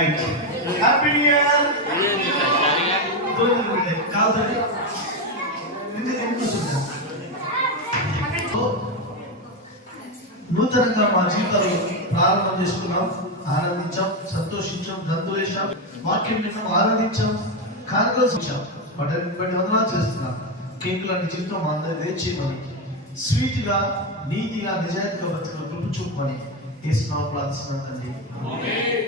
Right. Happy new year. కాదు నూతనంగా మా జీవితాలు ప్రారంభం చేసుకున్నాం. ఆనందించాం, సంతోషించాం, దంతులేశాం, వాక్యం విన్నాం, ఆనందించాం, కానుకలు ఇచ్చాం. వాటి వందనాలు చేస్తున్నాం. కేకులాంటి జీవితం మా అందరి వేర్చేయమని, స్వీట్ గా, నీతిగా, నిజాయితీగా బతుకులు కృప చూపమని యేసు నామములో ప్రార్థిస్తున్నాం తండ్రి.